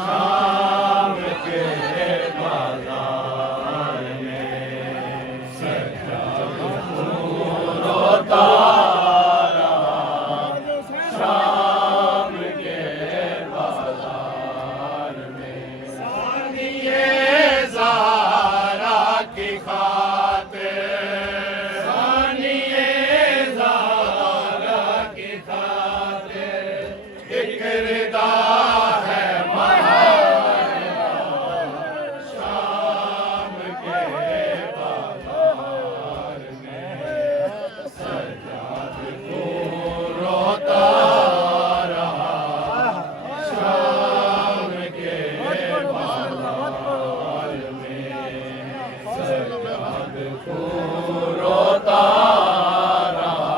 शाम के बाजार में सज्जाद रोता रहा। शाम के बाजार में सानिए ज़हरा की खातिर, सानिए ज़हरा की खातिर एक रिदा है महारा। शाम के बाजार में सज्जाद को रोता रहा। शाम के बाजार में सज्जाद को रोता रहा।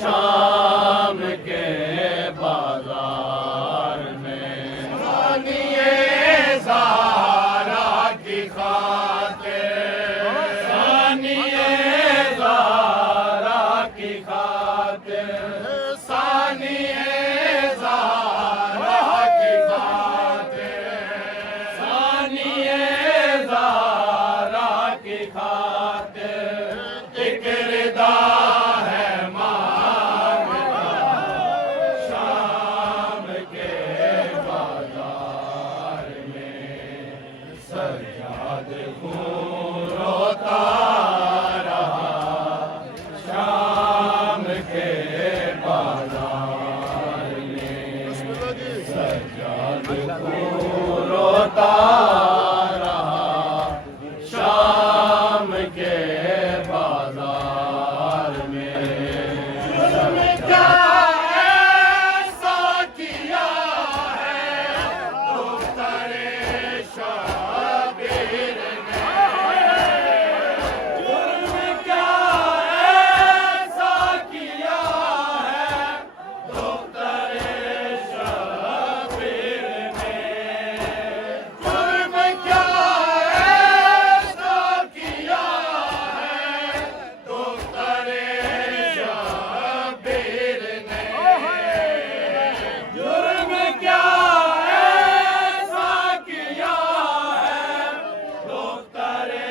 शाम के बाजार में सानिए ज़हरा की खातिर, सानिए ज़हरा की खातिर, सानिए ज़हरा की खातिर, सानिए ज़हरा की खातिर एक रिदा है मांगता। शाम के बाजार में सज्जाद को रोता रहा। शाम के बाजार में सज्जाद को रोता रहा। शाम के बाजार में जुर्म क्या ऐसा किया है दुख्तरे शबीर ने। जुर्म क्या ऐसा किया है दुख्तरे शबीर ने। जुर्म क्या ऐसा किया है दुख्तरे शबीर ने। जुर्म क्या ऐसा किया है दुख्तरे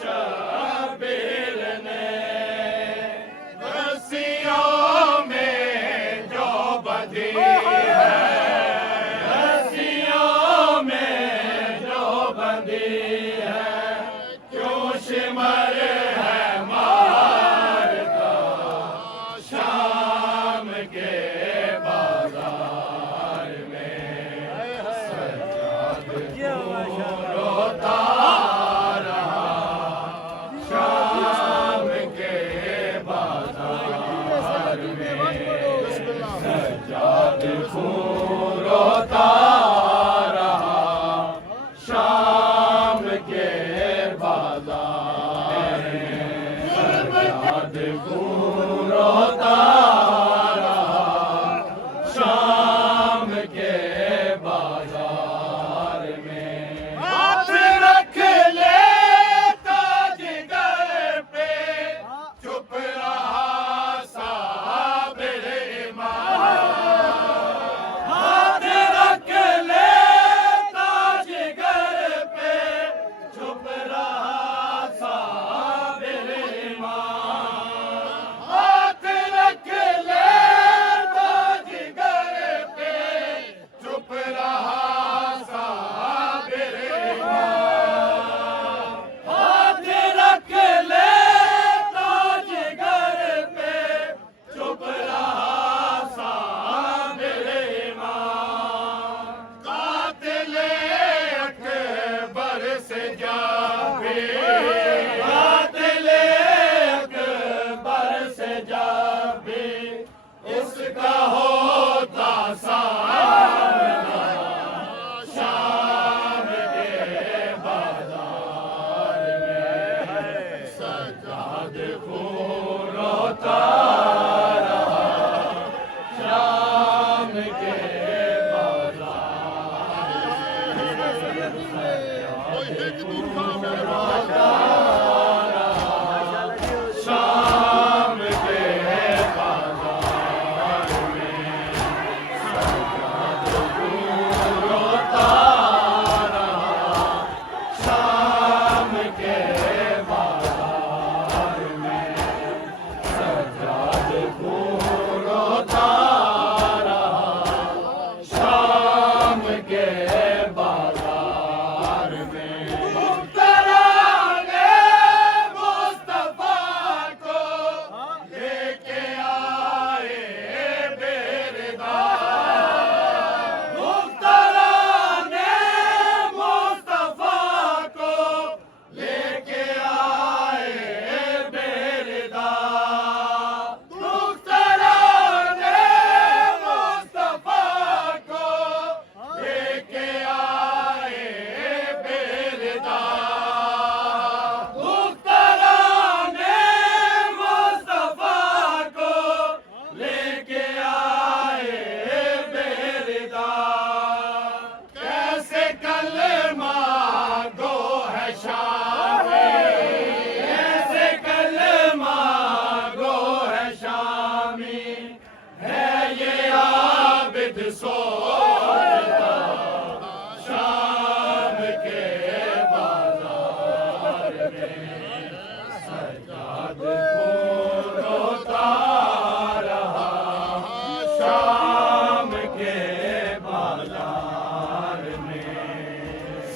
शबीर ने। रस्सियों में जो बंधी है, रस्सियों में जो बंधी है, क्यों शिमर है मारता। शाम के बाजार में सज्जाद को रोता रहा। शाम के बाजार में सज्जाद को रोता रहा। शाम के बाजार में सज्जाद को रोता रहा। शाम के बाजार में हाथ रख लेता जिगर पे, चुप रहा साबिर इमाम। हाथ रख लेता जिगर पे, चुप रहा साबिर इमाम। हाथ रख लेता जिगर पे, चुप रहा साबिर इमाम। हाथ रख लेता जिगर पे, चुप रहा साबिर इमाम। कातिले अकबर से जाबे, कातिले अकबर से जाबे, इसका होता सामना। शाम के बाजार में सज्जाद को रोता रहा। शाम के बाजार में सज्जाद को रोता रहा। शाम के बाजार में सज्जाद को रोता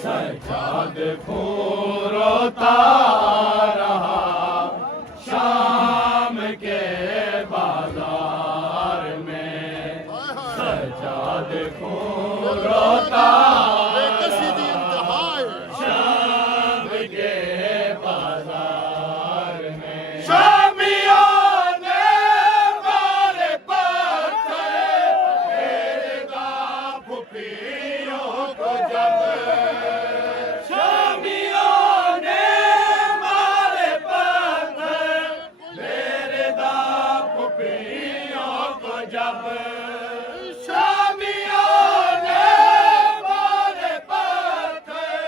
सजाद खून रोता रहा शाम के बाजार में सजाद खून रोता शाम के बाजार में शामियों ने मारे पत्थर मेरे दाप पीरों को जब शामियों ने मारे पत्थर मेरे दाप पीरों को जब शामियों ने मारे पत्थर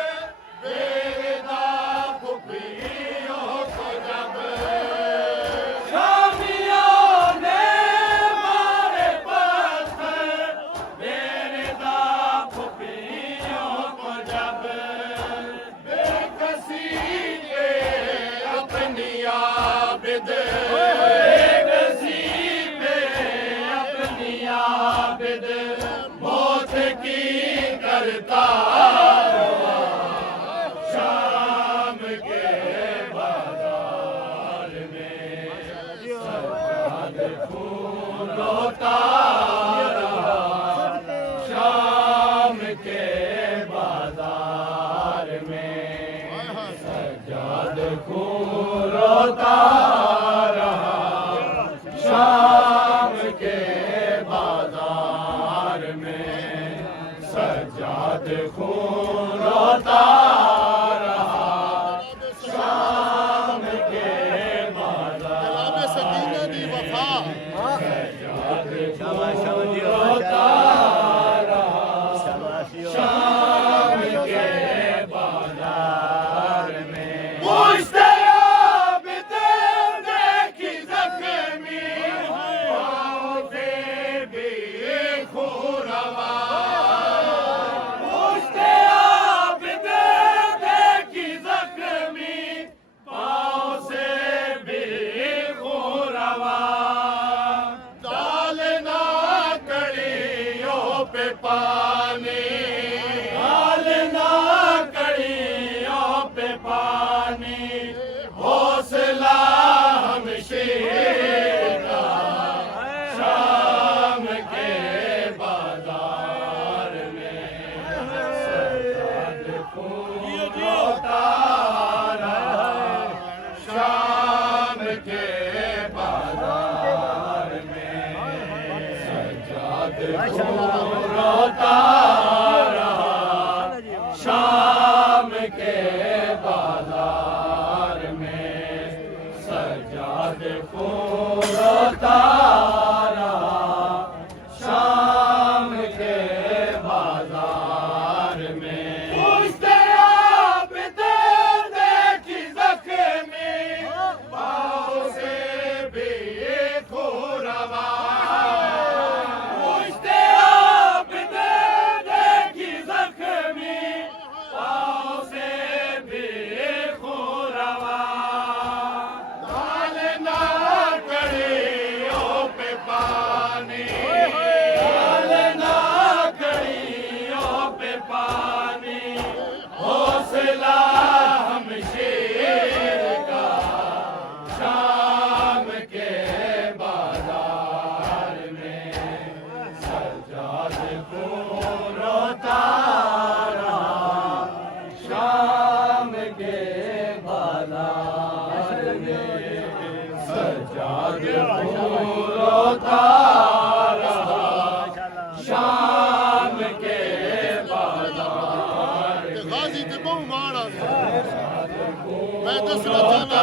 मेरे दाप पीरों को जब शामियों ने मारे पत्थर मेरे दाप पीरों को जब बेकसी के अपनी आबिद बेकसी पे अपनी आबिद मौत की करता शाम के बाजार में सजाद खून रोता रहा शाम के बाजार में सजाद खून रोता रहा शाम के बाजार में सजाद खून रोता रहा शाम के बाजार सजाद खून रोता रहा शाम के बाजार में पूछते आबिद देखी जख्मी पाँव से भी खून रवा पूछते आबिद देखी जख्मी पाँव से भी खून रवा डालना कड़ियों पे पानी डालना कड़ियों पे पानी हौसला हम शेर का शाम के बाजार में सजाद खून रोता रहा शाम के बाजार में सजाद खून रोता रहा शाम के बाजार में सजाद खून रोता रहा शाम के बाजार में पूछते आबिद देखी जख्मी पाँव से भी खून रवा पूछते आबिद देखी जख्मी पाँव से भी खून रवा डालना कड़ियों पे पानी डालना कड़ियों पे पानी हौसला हम शेर का शाम के बाजार में सजाद खून रोता रहा शाम के बाजार में सजाद खून रोता रहा शाम के बाजार में गाजी ते बहु माड़ा मैं दसना चाहना